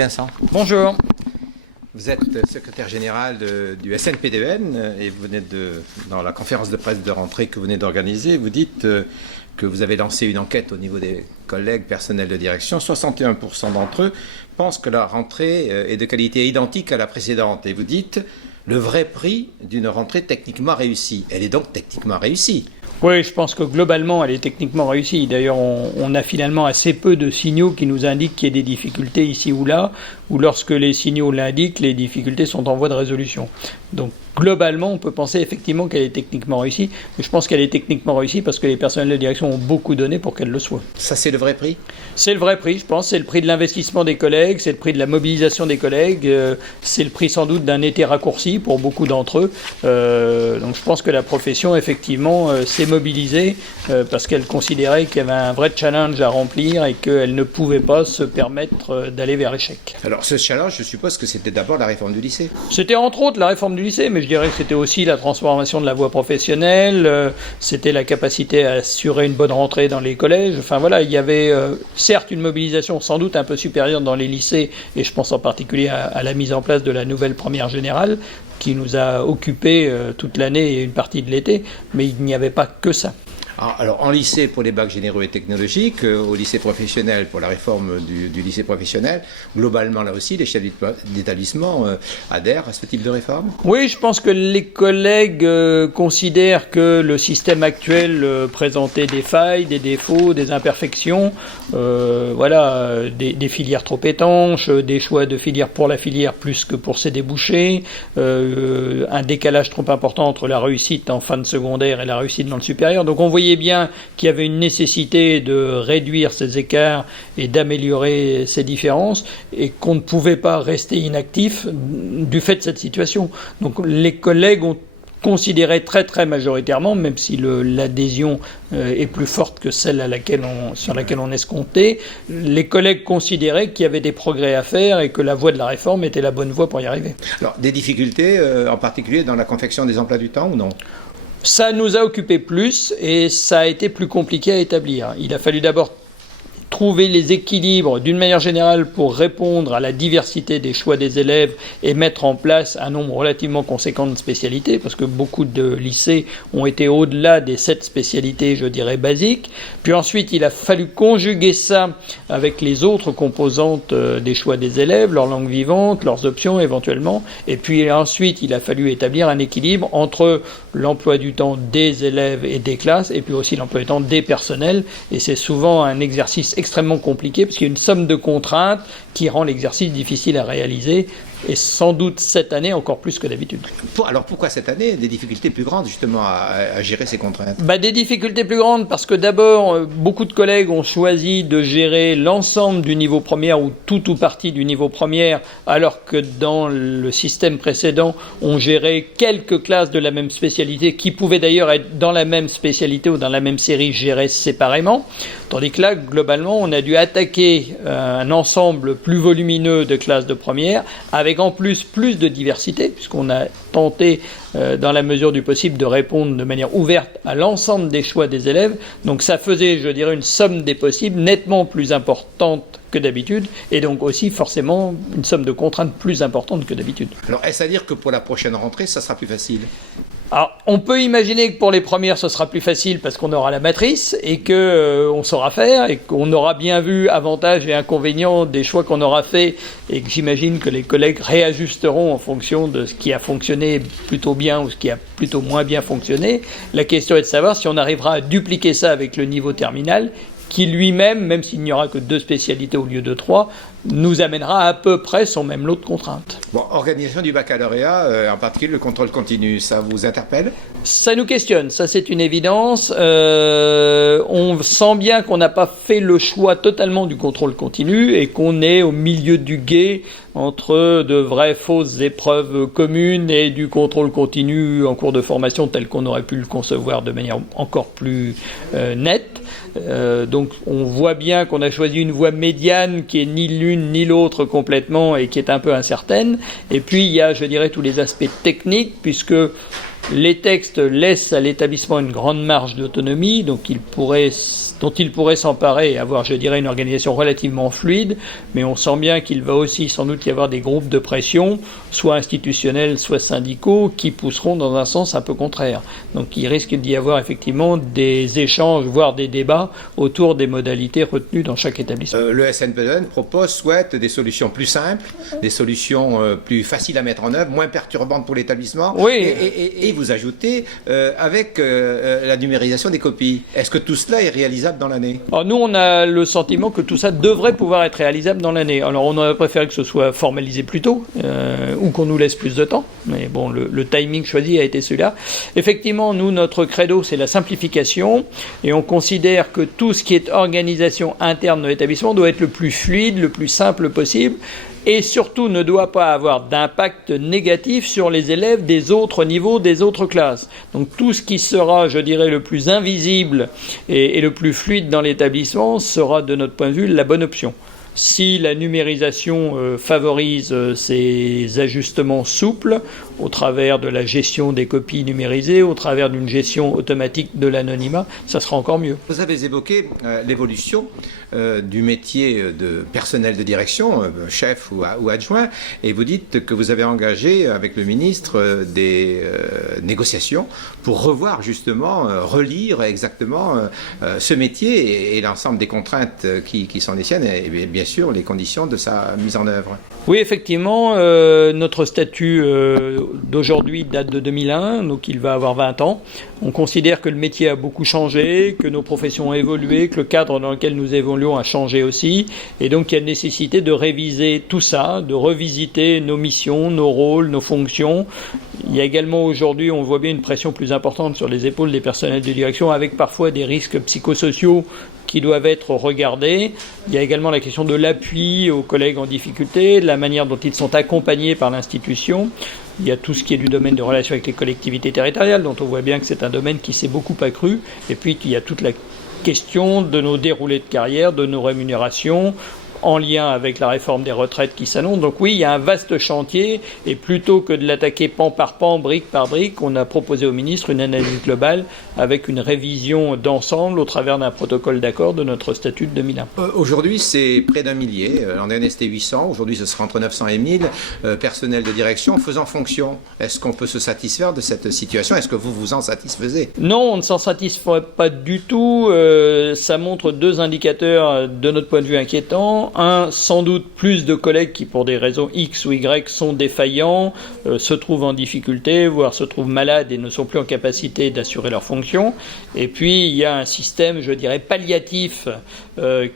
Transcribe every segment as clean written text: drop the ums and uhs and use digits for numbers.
Vincent. Bonjour. Vous êtes secrétaire général du SNPDEN et vous venez dans la conférence de presse de rentrée que vous venez d'organiser, vous dites que vous avez lancé une enquête au niveau des collègues personnels de direction. 61% d'entre eux pensent que la rentrée est de qualité identique à la précédente. Et vous dites le vrai prix d'une rentrée techniquement réussie. Elle est donc techniquement réussie. Oui, je pense que globalement, elle est techniquement réussie. D'ailleurs, on a finalement assez peu de signaux qui nous indiquent qu'il y a des difficultés ici ou là, ou lorsque les signaux l'indiquent, les difficultés sont en voie de résolution. Donc, globalement, on peut penser effectivement qu'elle est techniquement réussie, mais je pense qu'elle est techniquement réussie parce que les personnels de direction ont beaucoup donné pour qu'elle le soit. Ça, c'est le vrai prix ? C'est le vrai prix, je pense. C'est le prix de l'investissement des collègues, c'est le prix de la mobilisation des collègues, c'est le prix sans doute d'un été raccourci pour beaucoup d'entre eux. Donc, je pense que la profession, effectivement, s'est mobilisée parce qu'elle considérait qu'il y avait un vrai challenge à remplir et qu'elle ne pouvait pas se permettre d'aller vers l'échec. Alors, ce challenge, je suppose que c'était d'abord la réforme du lycée. C'était entre autres la réforme du lycée, mais je dirais que c'était aussi la transformation de la voie professionnelle, c'était la capacité à assurer une bonne rentrée dans les collèges. Enfin voilà, il y avait certes une mobilisation sans doute un peu supérieure dans les lycées, et je pense en particulier à la mise en place de la nouvelle première générale, qui nous a occupés toute l'année et une partie de l'été, mais il n'y avait pas que ça. Alors, en lycée pour les bacs généraux et technologiques, au lycée professionnel pour la réforme du lycée professionnel, globalement là aussi, les chefs d'établissement adhèrent à ce type de réforme ? Oui, je pense que les collègues considèrent que le système actuel présentait des failles, des défauts, des imperfections, des filières trop étanches, des choix de filières pour la filière plus que pour ses débouchés, un décalage trop important entre la réussite en fin de secondaire et la réussite dans le supérieur. Donc on voyait bien qu'il y avait une nécessité de réduire ces écarts et d'améliorer ces différences et qu'on ne pouvait pas rester inactif du fait de cette situation. Donc les collègues ont considéré très très majoritairement, même si l'adhésion est plus forte que celle sur laquelle on escomptait, les collègues considéraient qu'il y avait des progrès à faire et que la voie de la réforme était la bonne voie pour y arriver. Alors des difficultés en particulier dans la confection des emplois du temps ou non ? Ça nous a occupé plus et ça a été plus compliqué à établir. Il a fallu d'abord trouver les équilibres d'une manière générale pour répondre à la diversité des choix des élèves et mettre en place un nombre relativement conséquent de spécialités, parce que beaucoup de lycées ont été au-delà des 7 spécialités, je dirais, basiques. Puis ensuite, il a fallu conjuguer ça avec les autres composantes des choix des élèves, leur langue vivante, leurs options éventuellement. Et puis ensuite, il a fallu établir un équilibre entre l'emploi du temps des élèves et des classes, et puis aussi l'emploi du temps des personnels. Et c'est souvent un exercice extrêmement compliqué parce qu'il y a une somme de contraintes qui rend l'exercice difficile à réaliser, et sans doute cette année encore plus que d'habitude. Alors pourquoi cette année des difficultés plus grandes justement à gérer ces contraintes ? Des difficultés plus grandes parce que d'abord beaucoup de collègues ont choisi de gérer l'ensemble du niveau première ou tout ou partie du niveau première, alors que dans le système précédent on gérait quelques classes de la même spécialité qui pouvaient d'ailleurs être dans la même spécialité ou dans la même série gérées séparément, tandis que là globalement on a dû attaquer un ensemble plus volumineux de classes de première avec en plus de diversité, puisqu'on a tenté, dans la mesure du possible, de répondre de manière ouverte à l'ensemble des choix des élèves. Donc ça faisait, je dirais, une somme des possibles nettement plus importante que d'habitude, et donc aussi forcément une somme de contraintes plus importante que d'habitude. Alors est-ce à dire que pour la prochaine rentrée, ça sera plus facile ? Alors, on peut imaginer que pour les premières, ce sera plus facile parce qu'on aura la matrice et qu'on saura faire et qu'on aura bien vu avantages et inconvénients des choix qu'on aura fait, et que j'imagine que les collègues réajusteront en fonction de ce qui a fonctionné plutôt bien ou ce qui a plutôt moins bien fonctionné. La question est de savoir si on arrivera à dupliquer ça avec le niveau terminal, qui lui-même, même s'il n'y aura que 2 spécialités au lieu de 3, nous amènera à peu près son même lot de contraintes. Bon, organisation du baccalauréat, en particulier le contrôle continu, ça vous interpelle ? Ça nous questionne, ça c'est une évidence. On sent bien qu'on n'a pas fait le choix totalement du contrôle continu et qu'on est au milieu du gué entre de vraies fausses épreuves communes et du contrôle continu en cours de formation tel qu'on aurait pu le concevoir de manière encore plus nette. Donc on voit bien qu'on a choisi une voie médiane qui est ni l'une ni l'autre complètement et qui est un peu incertaine. Et puis il y a, je dirais, tous les aspects techniques, puisque les textes laissent à l'établissement une grande marge d'autonomie, donc il pourrait dont il pourrait s'emparer et avoir, je dirais, une organisation relativement fluide, mais on sent bien qu'il va aussi sans doute y avoir des groupes de pression, soit institutionnels, soit syndicaux, qui pousseront dans un sens un peu contraire. Donc il risque d'y avoir effectivement des échanges, voire des débats autour des modalités retenues dans chaque établissement. Le SNPDEN souhaite des solutions plus simples, des solutions plus faciles à mettre en œuvre, moins perturbantes pour l'établissement. Oui. Et vous ajoutez avec la numérisation des copies. Est-ce que tout cela est réalisable dans l'année? Alors nous, on a le sentiment que tout ça devrait pouvoir être réalisable dans l'année. Alors on aurait préféré que ce soit formalisé plus tôt, ou qu'on nous laisse plus de temps. Mais bon, le timing choisi a été celui-là. Effectivement, nous, notre credo, c'est la simplification. Et on considère que tout ce qui est organisation interne de l'établissement doit être le plus fluide, le plus simple possible. Et surtout ne doit pas avoir d'impact négatif sur les élèves des autres niveaux, des autres classes. Donc tout ce qui sera, je dirais, le plus invisible et le plus fluide dans l'établissement sera, de notre point de vue, la bonne option. Si la numérisation favorise ces ajustements souples au travers de la gestion des copies numérisées, au travers d'une gestion automatique de l'anonymat, ça sera encore mieux. Vous avez évoqué l'évolution du métier de personnel de direction, chef ou adjoint, et vous dites que vous avez engagé avec le ministre des négociations pour revoir justement, relire exactement ce métier et l'ensemble des contraintes qui sont les siennes et bien sûr les conditions de sa mise en œuvre. Oui, effectivement, notre statut d'aujourd'hui date de 2001, donc il va avoir 20 ans. On considère que le métier a beaucoup changé, que nos professions ont évolué, que le cadre dans lequel nous évoluons a changé aussi, et donc il y a nécessité de réviser tout ça, de revisiter nos missions, nos rôles, nos fonctions. Il y a également aujourd'hui, on voit bien une pression plus importante sur les épaules des personnels de direction, avec parfois des risques psychosociaux qui doivent être regardés. Il y a également la question de l'appui aux collègues en difficulté, de la manière dont ils sont accompagnés par l'institution. Il y a tout ce qui est du domaine de relations avec les collectivités territoriales, dont on voit bien que c'est un domaine qui s'est beaucoup accru. Et puis il y a toute la question de nos déroulés de carrière, de nos rémunérations, en lien avec la réforme des retraites qui s'annonce. Donc oui, il y a un vaste chantier, et plutôt que de l'attaquer pan par pan, brique par brique, on a proposé au ministre une analyse globale avec une révision d'ensemble au travers d'un protocole d'accord de notre statut de 2001. Aujourd'hui, c'est près d'un millier. L'an dernier, c'était 800. Aujourd'hui, ce sera entre 900 et 1000 personnels de direction faisant fonction. Est-ce qu'on peut se satisfaire de cette situation? Est-ce que vous vous en satisfaisez? Non, on ne s'en satisfait pas du tout. Ça montre deux indicateurs de notre point de vue inquiétants. Un, sans doute plus de collègues qui, pour des raisons X ou Y, sont défaillants, se trouvent en difficulté, voire se trouvent malades et ne sont plus en capacité d'assurer leurs fonctions. Et puis, il y a un système, je dirais, palliatif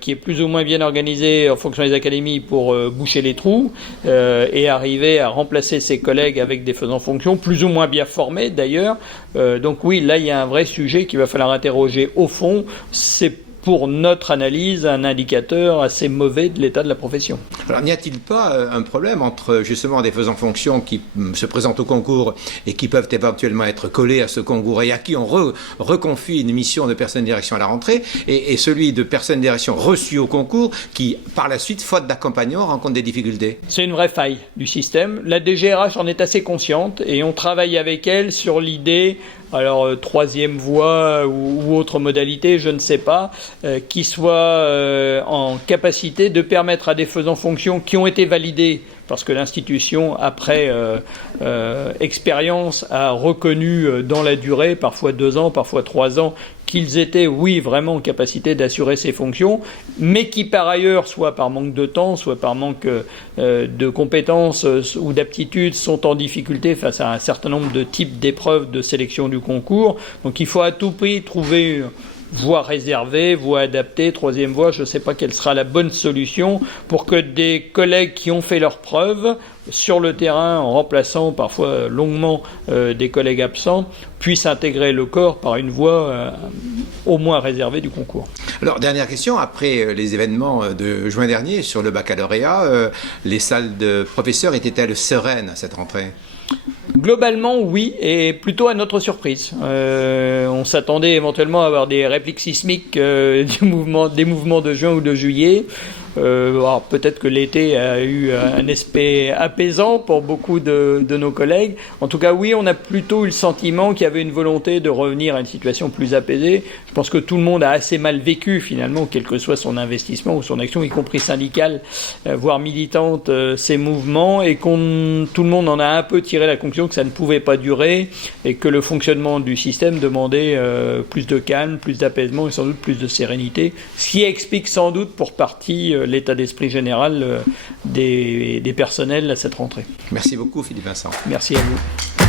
qui est plus ou moins bien organisé en fonction des académies pour boucher les trous et arriver à remplacer ses collègues avec des faisans fonctions, plus ou moins bien formés d'ailleurs. Donc oui, là, il y a un vrai sujet qu'il va falloir interroger au fond. C'est pour notre analyse, un indicateur assez mauvais de l'état de la profession. Alors, n'y a-t-il pas un problème entre justement des faisans fonction qui se présentent au concours et qui peuvent éventuellement être collés à ce concours et à qui on reconfie une mission de personne de direction à la rentrée et celui de personne de direction reçu au concours qui, par la suite, faute d'accompagnement, rencontre des difficultés? C'est une vraie faille du système. La DGRH en est assez consciente et on travaille avec elle sur l'idée, alors troisième voie ou autre modalité, je ne sais pas, qui soit en capacité de permettre à des faisans fonction qui ont été validés parce que l'institution, après expérience, a reconnu dans la durée, parfois 2 ans, parfois 3 ans, qu'ils étaient, oui, vraiment en capacité d'assurer ces fonctions, mais qui par ailleurs, soit par manque de temps, soit par manque de compétences ou d'aptitudes, sont en difficulté face à un certain nombre de types d'épreuves de sélection du concours. Donc il faut à tout prix trouver voie réservée, voie adaptée, troisième voie, je ne sais pas quelle sera la bonne solution pour que des collègues qui ont fait leurs preuves sur le terrain, en remplaçant parfois longuement des collègues absents, puissent intégrer le corps par une voie au moins réservée du concours. Alors, dernière question, après les événements de juin dernier sur le baccalauréat, les salles de professeurs étaient-elles sereines à cette rentrée ? Globalement, oui, et plutôt à notre surprise. On s'attendait éventuellement à avoir des répliques sismiques des mouvements de juin ou de juillet. Alors peut-être que l'été a eu un aspect apaisant pour beaucoup de nos collègues. En tout cas, oui, on a plutôt eu le sentiment qu'il y avait une volonté de revenir à une situation plus apaisée. Je pense que tout le monde a assez mal vécu finalement, quel que soit son investissement ou son action, y compris syndicale, voire militante, ces mouvements, et tout le monde en a un peu tiré la conclusion que ça ne pouvait pas durer et que le fonctionnement du système demandait plus de calme, plus d'apaisement et sans doute plus de sérénité, ce qui explique sans doute pour partie l'état d'esprit général des personnels à cette rentrée. Merci beaucoup, Philippe Vincent. Merci à vous.